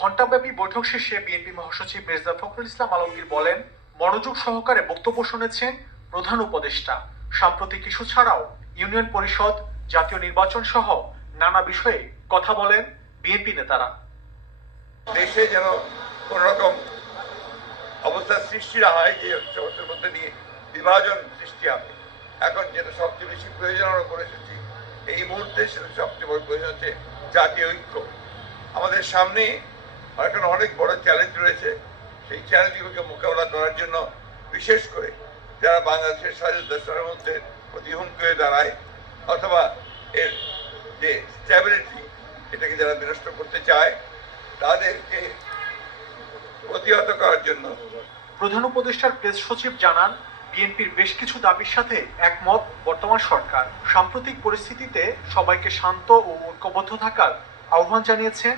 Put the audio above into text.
ঘণ্টাব্যাপী বৈঠক শেষে বিএনপি মহাসচিব মির্জা ফখরুল ইসলাম আলমগীর বলেন, মনোযোগ সহকারে বক্তব্য শুনেছেন প্রধান উপদেষ্টা। সাম্প্রতিক ইস্যু ছাড়াও ইউনিয়ন পরিষদ, জাতীয় নির্বাচন সহ নানা বিষয়ে কথা বলেন বিএনপি নেতারা। দেশে যেন কোন রকম অবস্থার সৃষ্টি না হয়, যে জগতের মধ্যে নিয়ে বিভাজন সৃষ্টি হবে। এখন যেটা সবচেয়ে বেশি প্রয়োজন আমরা করে এসেছি এই মুহূর্তে, সেটা সবচেয়ে বড় প্রয়োজন হচ্ছে জাতীয় ঐক্য। আমাদের সামনে এখন অনেক বড় চ্যালেঞ্জ রয়েছে। সেই চ্যালেঞ্জগুলোকে মোকাবেলা করার জন্য বিশেষ করে যারা বাংলাদেশের স্বাধীনতার মধ্যে প্রতি হুমকি হয়ে দাঁড়ায় অথবা এর যে স্ট্যাবিলিটি এটাকে যারা বিনষ্ট করতে চায় তাদেরকে প্রতিহত করার জন্য প্রধান উপদেষ্টার প্রেস সচিব জানান, বিএনপির বেশ কিছু দাবির সাথে একমত বর্তমান সরকার। সাম্প্রতিক পরিস্থিতিতে সবাইকে শান্ত ও ঐক্যবদ্ধ থাকার আহ্বান জানিয়েছেন